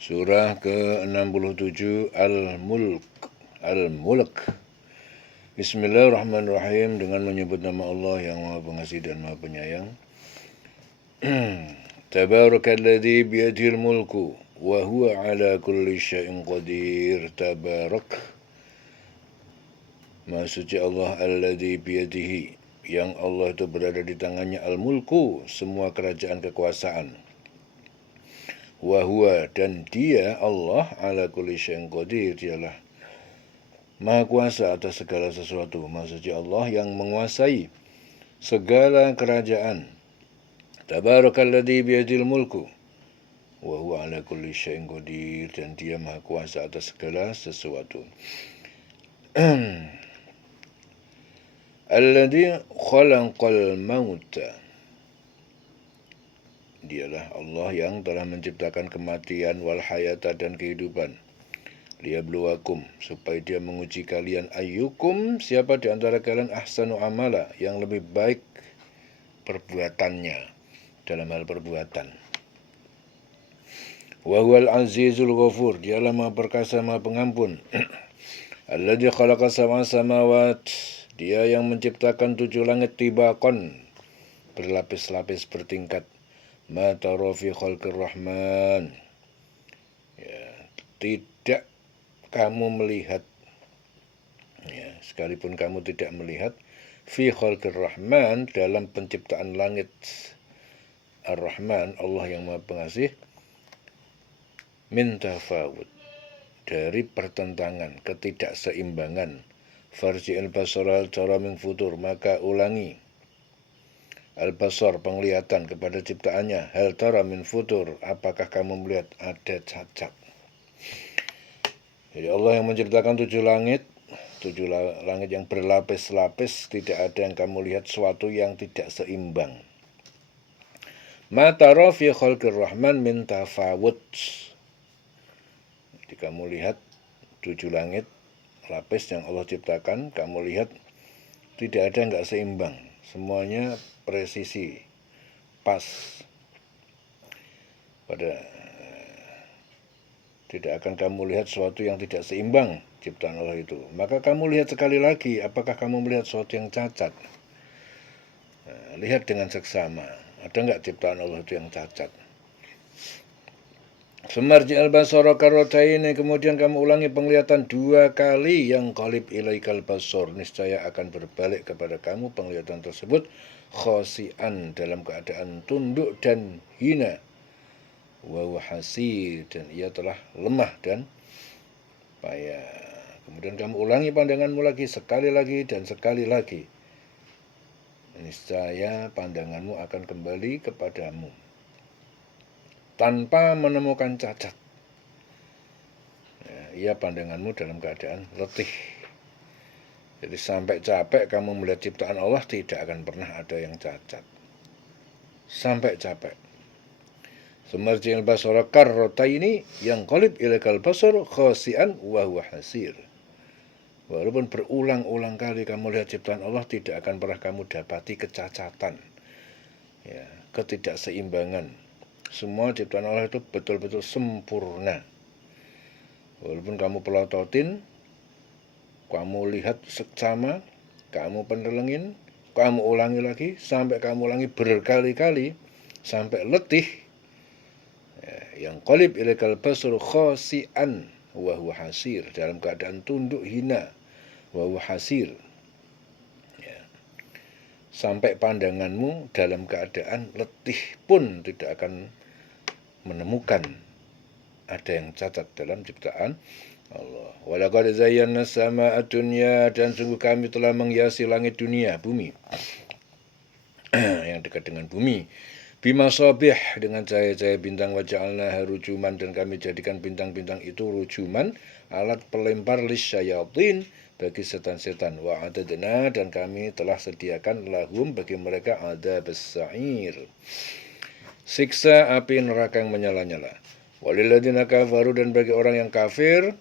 Surah ke-67 Al-Mulk. Bismillahirrahmanirrahim, dengan menyebut nama Allah yang Maha Pengasih dan Maha Penyayang. Tabarakalladzi biyadihil mulku wa huwa ala kulli syai'in qadir. Tabarak, Maha suci Allah, alladzi biyadihi, yang Allah itu berada di tangannya, al-mulku, semua kerajaan kekuasaan. Wahwa, dan dia Allah, ala kulli syai'in qadir, dialah Maha kuasa atas segala sesuatu. Maha suci Allah yang menguasai segala kerajaan. Tabarakalladzi biyadil mulku wa huwa ala kulli syai'in qadir, dan dia Maha kuasa atas segala sesuatu. Alladzi khalaqal mauta, dialah Allah yang telah menciptakan kematian, wal hayata, dan kehidupan. Liyabluwakum, supaya dia menguji kalian, ayyukum, siapa di antara kalian, ahsanu amala, yang lebih baik perbuatannya dalam hal perbuatan. Wa huwal azizul ghafur, dialah Maha perkasa, Maha pengampun. Alladzi khalaqa sab'a samawat, dia yang menciptakan 7 langit tibaqan, berlapis-lapis bertingkat. Ma tara fi khalqir rahman, ya, tidak kamu melihat, ya, sekalipun kamu tidak melihat, fi khalqir rahman, dalam penciptaan langit ar-rahman, Allah yang Maha Pengasih, min tafawud, dari pertentangan, ketidakseimbangan. Farji'il basara cara min futur, maka ulangi al-basar, penglihatan, kepada ciptaannya. Hal tara min futur, apakah kamu melihat ada cacat. Jadi Allah yang menciptakan 7 langit, 7 langit yang berlapis-lapis, tidak ada yang kamu lihat sesuatu yang tidak seimbang. Ma tara fi khalqir rahman min tafawut, jadi kamu lihat 7 langit lapis yang Allah ciptakan, kamu lihat tidak ada yang nggak seimbang, semuanya presisi, pas. Tidak akan kamu lihat sesuatu yang tidak seimbang ciptaan Allah itu. Maka kamu lihat sekali lagi, apakah kamu melihat sesuatu yang cacat. Lihat dengan seksama, ada nggak ciptaan Allah itu yang cacat. Sumarji al-basara karrotaini, kemudian kamu ulangi penglihatan 2 kali. Yang qalib ilaikal basar, niscaya akan berbalik kepada kamu penglihatan tersebut. Khosian, dalam keadaan tunduk dan hina. Wa hasir, dan ia telah lemah dan payah. Kemudian kamu ulangi pandanganmu lagi, sekali lagi dan sekali lagi. Niscaya pandanganmu akan kembali kepadamu tanpa menemukan cacat. Ia pandanganmu dalam keadaan letih. Jadi sampai capek kamu melihat ciptaan Allah, tidak akan pernah ada yang cacat. Sampai capek. Sumarji'il basara karrotaini, yang qalib ilaikal basar khasian wa huwa hasir. Walaupun berulang-ulang kali kamu lihat ciptaan Allah, tidak akan pernah kamu dapati kecacatan, ya, ketidakseimbangan. Semua ciptaan Allah itu betul-betul sempurna. Walaupun kamu pelototin, kamu lihat seksama, kamu pendelengin, kamu ulangi lagi, sampai kamu ulangi berkali-kali, sampai letih. Yang qalib ilaikal basar khasian wa huwa hasir, dalam keadaan tunduk hina, wa huwa hasir, ya. Sampai pandanganmu dalam keadaan letih pun tidak akan menemukan ada yang cacat dalam ciptaan Allah. Walaqad zayyana as-samaa'a dunya, dan sungguh kami telah menghiasi langit dunia, bumi yang dekat dengan bumi, bimasabih, dengan cahaya-cahaya bintang, wa ja'alnaha rujuman, dan kami jadikan bintang-bintang itu rujuman, alat pelempar lisyayatin, bagi setan-setan, wa adadna, dan kami telah sediakan lahum, bagi mereka, adzabas sa'ir, siksa api neraka yang menyala-nyala. Walilladzina kafaru, dan bagi orang yang kafir,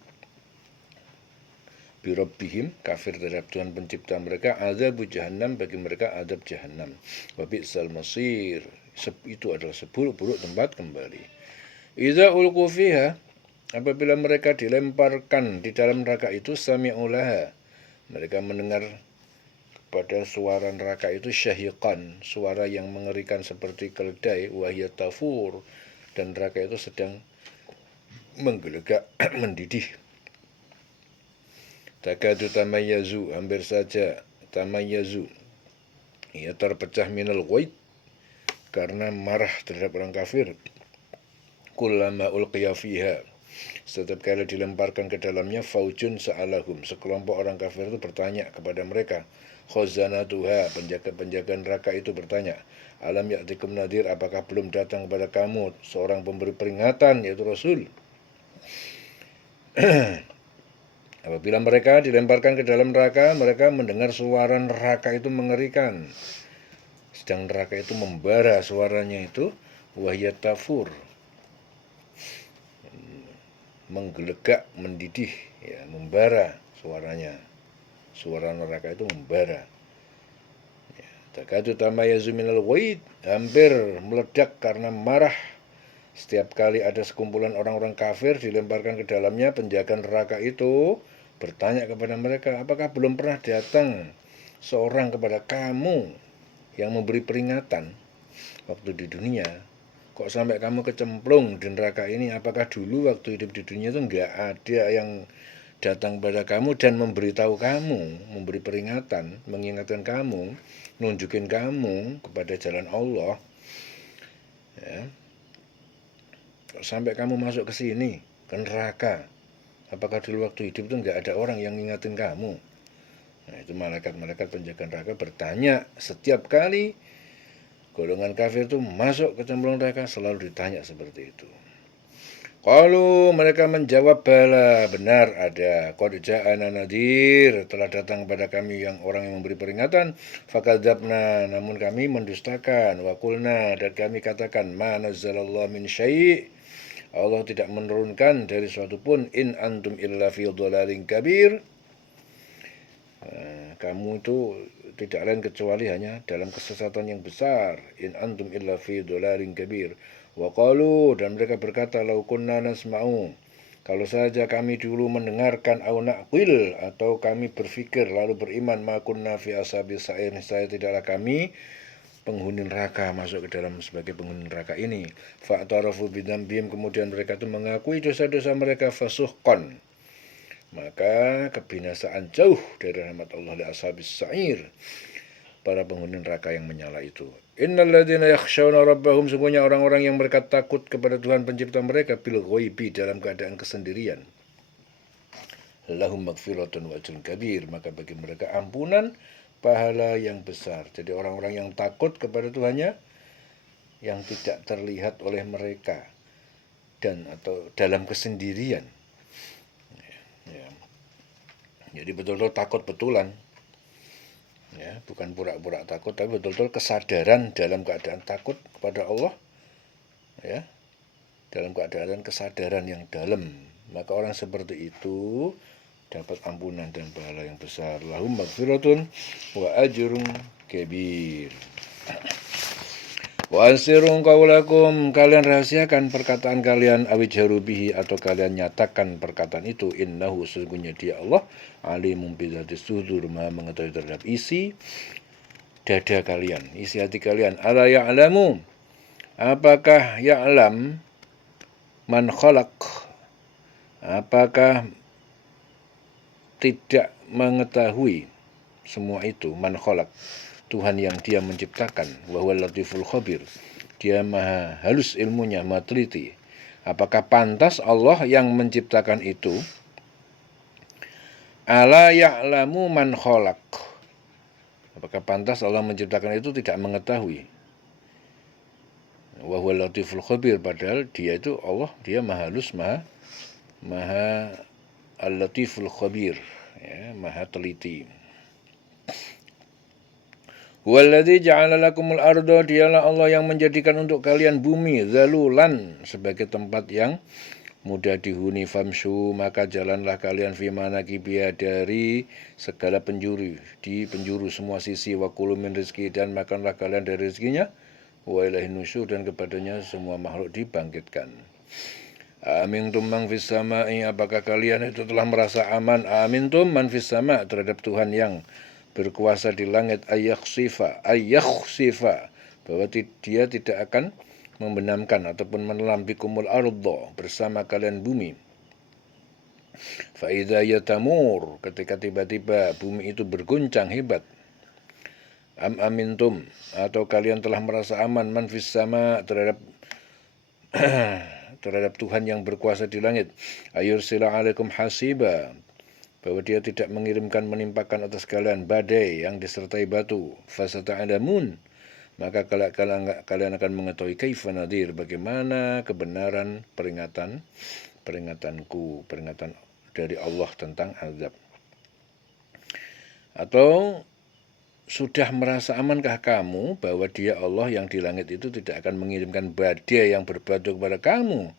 birabbihim, kafir terhadap Tuhan pencipta mereka, azabu jahannam, bagi mereka azab jahannam. Wa bi'sal masir, itu adalah seburuk-buruk tempat kembali. Idza ulqu fiha, Apabila mereka dilemparkan di dalam neraka itu, sami'u laha, mereka mendengar pada suara neraka itu syahiqan, suara yang mengerikan seperti keledai, wahya tafur, dan neraka itu sedang menggelegak mendidih. Takadu tamayyazu, hampir saja tamayyazu, ia terpecah minal ghaid, karena marah terhadap orang kafir. Kullama ulqiya fiha, setiap kali dilemparkan ke dalamnya, faujun sa'alahum, sekelompok orang kafir itu bertanya kepada mereka. Khazanatuha, penjaga-penjaga neraka itu bertanya, alam ya'tikum nadir, apakah belum datang kepada kamu seorang pemberi peringatan, yaitu Rasul? Apabila mereka dilemparkan ke dalam neraka, mereka mendengar suara neraka itu mengerikan. Sedang neraka itu membara suaranya itu, wahya tafur, menggelegak, mendidih, ya, membara suaranya. Suara neraka itu membara. Ya, takadu tamayazu minal ghaid, hampir meledak karena marah. Setiap kali ada sekumpulan orang-orang kafir dilemparkan ke dalamnya, penjaga neraka itu bertanya kepada mereka, apakah belum pernah datang seorang kepada kamu yang memberi peringatan waktu di dunia? Kok sampai kamu kecemplung di neraka ini? Apakah dulu waktu hidup di dunia itu enggak ada yang datang pada kamu dan memberitahu kamu, memberi peringatan, mengingatkan kamu, nunjukin kamu kepada jalan Allah? Ya. Kok sampai kamu masuk ke sini, ke neraka? Apakah dulu waktu hidup itu enggak ada orang yang ngingatin kamu? Nah, itu malaikat-malaikat penjaga neraka bertanya setiap kali golongan kafir itu masuk ke cemplung neraka, selalu ditanya seperti itu. Qalu, mereka menjawab, bala, benar ada. Qad ja'ana nadir, telah datang kepada kami yang orang yang memberi peringatan. Fakadzabna, namun kami mendustakan. Wa qulna, dan kami katakan, ma nazzalallahu min syai', Allah tidak menurunkan dari suatu pun, in antum illa fi dhalalin kabir. Kamu itu tidak lain kecuali hanya dalam kesesatan yang besar. In antum illa fi dhalalin kabir. Wa qalu, dan mereka berkata, lau kunna nasma'u, kalau saja kami dulu mendengarkan, au naqil, atau kami berfikir lalu beriman, ma kunna fi ashabis sa'ir, saya tidaklah kami penghuni neraka masuk ke dalam sebagai penghuni neraka ini. Fa'tarafu bidzambihim, kemudian mereka itu mengakui dosa-dosa mereka, fasuhqan, maka kebinasaan jauh dari rahmat Allah li ashabis sa'ir, para penghuni neraka yang menyala itu. Innal ladzina yakhshawna rabbahum, sungguhnya orang-orang yang mereka takut kepada Tuhan pencipta mereka, bil ghaibi, dalam keadaan kesendirian. Lahum magfiratun wa ajrun kabir, maka bagi mereka ampunan, pahala yang besar. Jadi orang-orang yang takut kepada Tuhannya, yang tidak terlihat oleh mereka dan atau dalam kesendirian. Ya. Jadi betul-betul takut betulan. Ya, bukan pura-pura takut, tapi betul-betul kesadaran dalam keadaan takut kepada Allah, ya, dalam keadaan kesadaran yang dalam. Maka orang seperti itu dapat ampunan dan pahala yang besar. Lahum magfiratun wa ajrun kabir. Wa asirun qaulakum, kalian rahasiakan perkataan kalian, awidharu bihi, atau kalian nyatakan perkataan itu, innahu, sesungguhnya dia Allah, alimum bidzati sudur, maha mengetahui terhadap isi dada kalian, isi hati kalian. Ala ya'lamu, apakah ya'lam man khalaq, apakah tidak mengetahui semua itu, man khalaq, Tuhan yang dia menciptakan, wa huwal latiful khabir, dia maha halus ilmunya, maha teliti. Apakah pantas Allah yang menciptakan itu? Ala ya'lamu man khalaq, apakah pantas Allah menciptakan itu tidak mengetahui? Wa huwal latiful khabir, padahal dia itu Allah, dia maha halus, maha al-latiful khabir, ya, maha teliti. Huwallazi ja'ala lakumul arda, dialah Allah yang menjadikan untuk kalian bumi zalulan, sebagai tempat yang mudah dihuni. Famshu, maka jalanlah kalian fi manakibiha, dari segala penjuru, di penjuru semua sisi. Wa kulu min rizki, dan makanlah kalian dari rezekinya. Wa ilaihin nusyur, dan kepadanya semua makhluk dibangkitkan. Amintum man fis sama'i, apakah kalian itu telah merasa aman? Amintum man fis sama' terhadap Tuhan yang berkuasa di langit, ayakhsifa, bahwa dia tidak akan membenamkan ataupun menelan bikumul ardha, bersama kalian bumi. Fa idza yatamur, ketika tiba-tiba bumi itu berguncang hebat. Am amintum, atau kalian telah merasa aman, man fis sama' terhadap Tuhan yang berkuasa di langit, ayursila alaikum hasiba, bahwa dia tidak mengirimkan menimpakan atas kalian badai yang disertai batu. Fasata'lamun, maka kalian akan mengetahui kaifa nadir, bagaimana kebenaran peringatanku, peringatan dari Allah tentang azab. Atau sudah merasa amankah kamu bahwa dia Allah yang di langit itu tidak akan mengirimkan badai yang berbatu kepada kamu?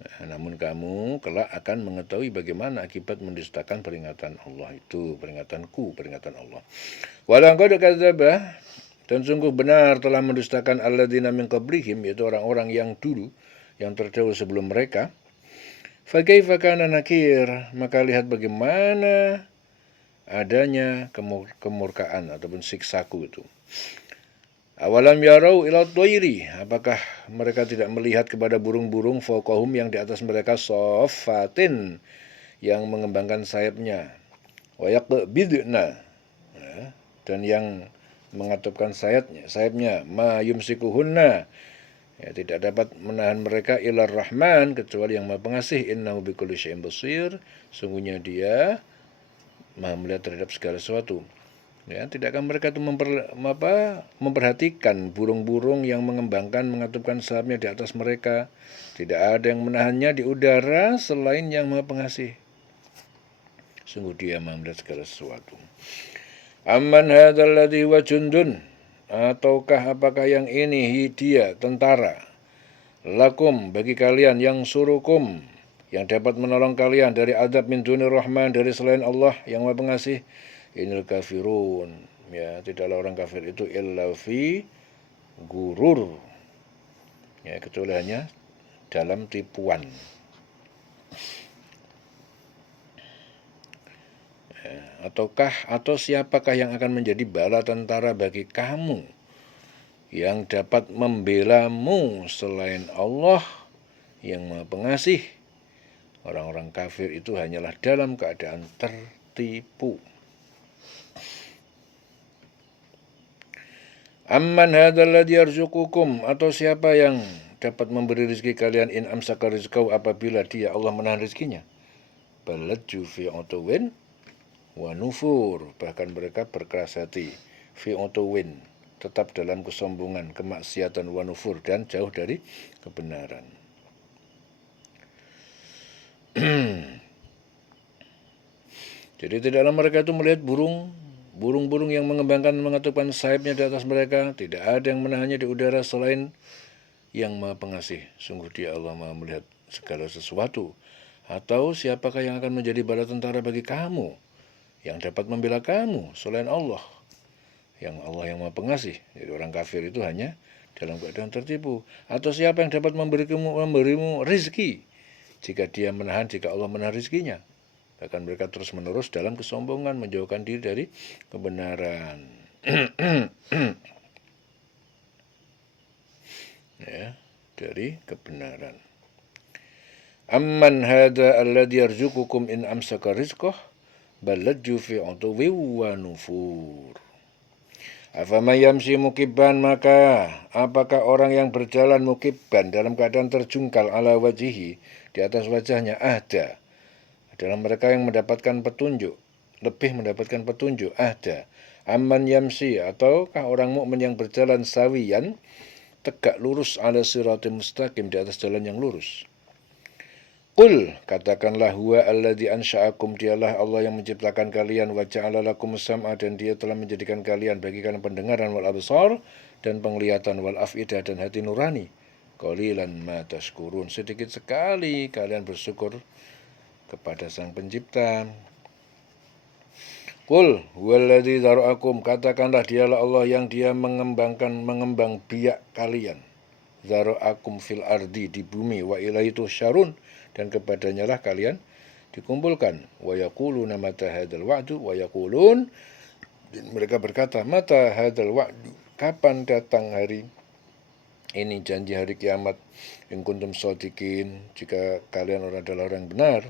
Nah, namun kamu kelak akan mengetahui bagaimana akibat mendustakan peringatan Allah itu, peringatan Allah. Walaqad kadzdzaba, dan sungguh benar telah mendustakan alladzina min qablihim, yaitu orang-orang yang dulu, yang terdahulu sebelum mereka. Fa kaifa kana nakir, maka lihat bagaimana adanya kemurkaan ataupun siksaku itu. Awalam yarau ila thairi, apakah mereka tidak melihat kepada burung-burung fawqahum yang di atas mereka, saffatin, yang mengembangkan sayapnya, wa yaqbidna, dan yang mengatupkan sayapnya, ma yumsikuhunna, ya, tidak dapat menahan mereka ilar rahman, kecuali yang Maha Pengasih, innahu bikulli syai'in basir, sungguhnya dia Maha melihat terhadap segala sesuatu. Ya, tidak akan mereka itu memperhatikan burung-burung yang mengembangkan, mengatupkan sayapnya di atas mereka. Tidak ada yang menahannya di udara selain yang Maha Pengasih. Sungguh dia Maha melihat segala sesuatu. Amman hadzal ladzi wa jundun, ataukah apakah yang ini dia tentara, lakum bagi kalian, yang surukum, yang dapat menolong kalian dari azab min dunir rahman, dari selain Allah yang Maha Pengasih. Inil kafirun, ya, tidaklah orang kafir itu illa fi gurur, ya, kecuali hanya dalam tipuan. Ya, atau siapakah yang akan menjadi bala tentara bagi kamu, yang dapat membelamu selain Allah yang Maha Pengasih? Orang-orang kafir itu hanyalah dalam keadaan tertipu. Amman hadzal ladzi yarzuqukum, atau siapa yang dapat memberi rezeki kalian, in amsaka rizqahu, apabila dia Allah menahan rezekinya. Balajju fi utuwin wa nufur, bahkan mereka berkeras hati, fi utuwin, tetap dalam kesombongan, kemaksiatan, wa nufur, dan jauh dari kebenaran. Jadi tidaklah mereka itu melihat burung-burung yang mengembangkan, mengatupkan sayapnya di atas mereka. Tidak ada yang menahannya di udara selain yang Maha Pengasih. Sungguh dia Allah Maha melihat segala sesuatu. Atau siapakah yang akan menjadi bala tentara bagi kamu, yang dapat membela kamu selain Allah, yang Allah yang Maha Pengasih? Jadi orang kafir itu hanya dalam keadaan tertipu. Atau siapa yang dapat memberimu rezeki jika Allah menahan rezekinya? Bahkan mereka terus-menerus dalam kesombongan, menjauhkan diri dari kebenaran. Ya, dari kebenaran. Amman hadza alladzi yarzuqukum in amsaka rizqah balajju fi utuwi wa nufur. Afama yamshi mukibban, maka apakah orang yang berjalan mukibban dalam keadaan terjungkal, ala wajihi, di atas wajahnya, ada dalam mereka yang mendapatkan petunjuk, lebih mendapatkan petunjuk, ada. Amman yamsi, ataukah orang mukmin yang berjalan sawiyan, tegak lurus, ala siratim mustaqim, di atas jalan yang lurus. Qul, katakanlah, huwa alladzi ansha'akum, dialah Allah yang menciptakan kalian, wa ja'ala lakum sam'a, dan dia telah menjadikan kalian bagi kalian pendengaran, wal absar, dan penglihatan, wal af'idah, dan hati nurani. Qalilan ma tashkurun, sedikit sekali kalian bersyukur kepada Sang Pencipta. Qul huwallazi dzara'akum, katakanlah dialah Allah yang dia mengembang biak kalian. zara'akum fil ardi, di bumi, wa ilaihi tusyarun, dan kepadanya lah kalian dikumpulkan. Wa yaquluna mata hadzal wa'du, wa yaqulun, mereka berkata, mata hadzal wa'du, kapan datang hari ini, janji hari kiamat, in kuntum shadiqin, jika kalian adalah orang benar.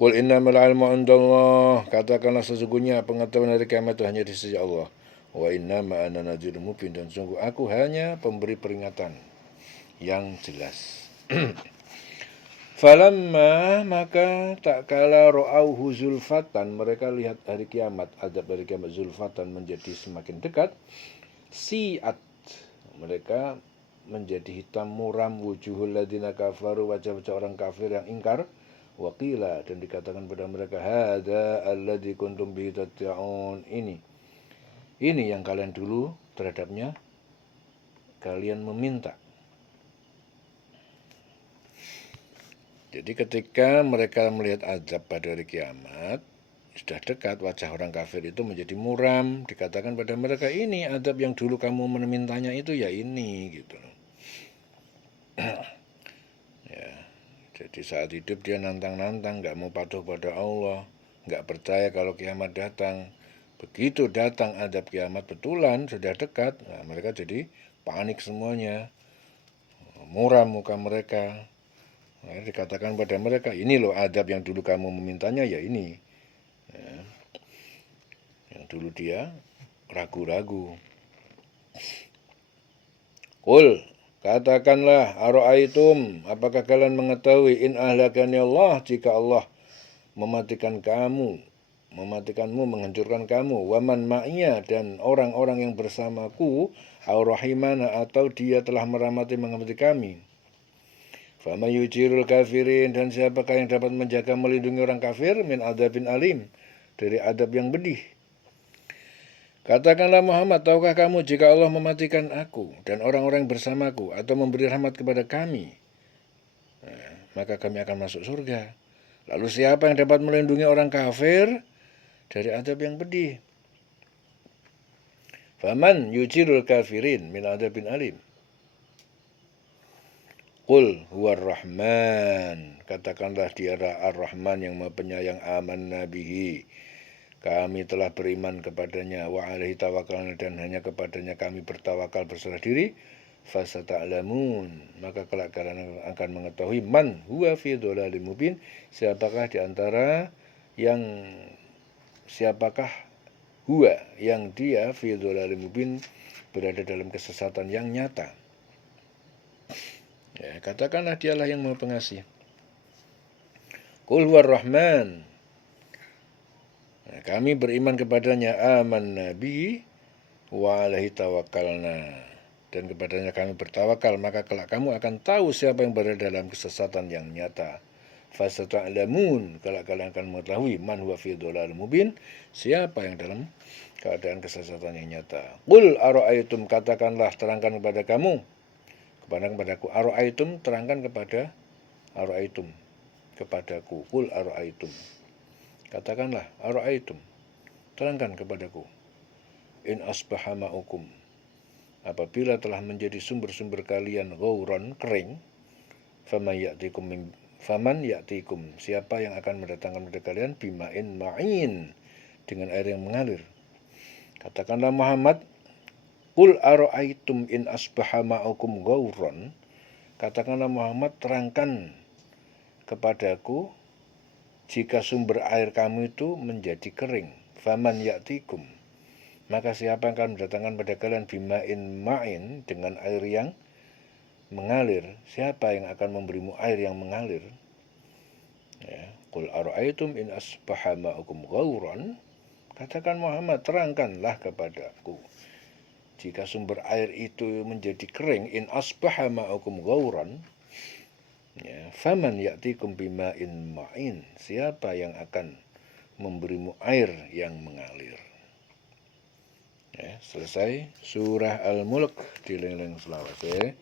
Qul innamal ilmu indallah, katakanlah sesungguhnya pengetahuan hari kiamat itu hanya di sisi Allah. Wa innama ana nadhirun mubin, dan sungguh aku hanya pemberi peringatan yang jelas. Falamma, maka tak kala ra'auhu zulfatan, mereka lihat hari kiamat, azab hari kiamat, zulfatan, menjadi semakin dekat, si'at, mereka menjadi hitam muram, wujuhul ladina kafaru, wajah-wajah orang kafir yang ingkar. Waqila, dan dikatakan pada mereka, hadza alladzi kuntum bihi tatta'un, ini yang kalian dulu terhadapnya kalian meminta. Jadi ketika mereka melihat azab pada hari kiamat sudah dekat, wajah orang kafir itu menjadi muram, dikatakan pada mereka, ini azab yang dulu kamu memintanya itu, ya ini, gitu. Ya, jadi saat hidup dia nantang-nantang, nggak mau patuh pada Allah, nggak percaya kalau kiamat datang. Begitu datang azab kiamat betulan, sudah dekat, nah mereka jadi panik semuanya, muram muka mereka. Nah, dikatakan pada mereka, ini loh azab yang dulu kamu memintanya, ya ini. Ya, yang dulu dia ragu-ragu. Qul, katakanlah, ara'aitum, apakah kalian mengetahui, in ahlakani Allah, jika Allah mematikanmu, menghancurkan kamu, waman ma'iyya, dan orang-orang yang bersamaku, au rahimana, atau dia telah mengamati kami. Fama yujirul kafirin, dan siapakah yang dapat menjaga melindungi orang kafir, min adzabin alim, dari adab yang pedih. Katakanlah Muhammad, tahukah kamu jika Allah mematikan aku dan orang-orang bersamaku, atau memberi rahmat kepada kami, maka kami akan masuk surga. Lalu siapa yang dapat melindungi orang kafir dari adab yang pedih? Faman yujirul kafirin min adzabin alim. Qul huwar rahman, katakanlah dialah ar-Rahman yang Maha Penyayang, amanna bihi, kami telah beriman kepadanya, wa alaihi tawakkalna, dan hanya kepadanya kami bertawakal, berserah diri. Fasata'lamun, maka kelak kalian akan mengetahui, man huwa fi dhalalim mubin, siapakah huwa yang dia fi dhalalim mubin, berada dalam kesesatan yang nyata. Ya, katakanlah dialah yang Maha Pengasih. Qul huwar rahman, kami beriman kepadanya, amanna bihi wa alaihi tawakkalna, dan kepadanya kami bertawakal, maka kelak kamu akan tahu siapa yang berada dalam kesesatan yang nyata. Fasata'lamun, kelak kalian akan mengetahui, man huwa fi dhalalin mubin, siapa yang dalam keadaan kesesatan yang nyata. Qul ara'aitum, katakanlah, terangkan kepada kamu, kepadaku, ara'aitum, terangkan kepadaku, qul ara'aitum, katakanlah, ara'aitum, terangkan kepadaku, in asbaha ma'ukum, apabila telah menjadi sumber-sumber kalian ghauran, kering, faman ya'tikum, siapa yang akan mendatangkan kepada kalian, bima'in ma'in, dengan air yang mengalir. Katakanlah Muhammad, qul ara'aitum in asbaha ma'ukum ghauran, katakanlah Muhammad, terangkan kepadaku jika sumber air kamu itu menjadi kering, faman ya'tikum, maka siapa yang akan mendatangkan pada kalian, bima'in ma'in, dengan air yang mengalir, siapa yang akan memberimu air yang mengalir. Ya, qul ara'aitum in asbaha ma'ukum ghauran, katakan Muhammad, terangkanlah kepadaku jika sumber air itu menjadi kering, in asbaha ma'ukum ghauran, ya, faman ya'tikum bima'in ma'in, siapa yang akan memberimu air yang mengalir. Ya, selesai surah Al-Mulk, dileng-leng selawase.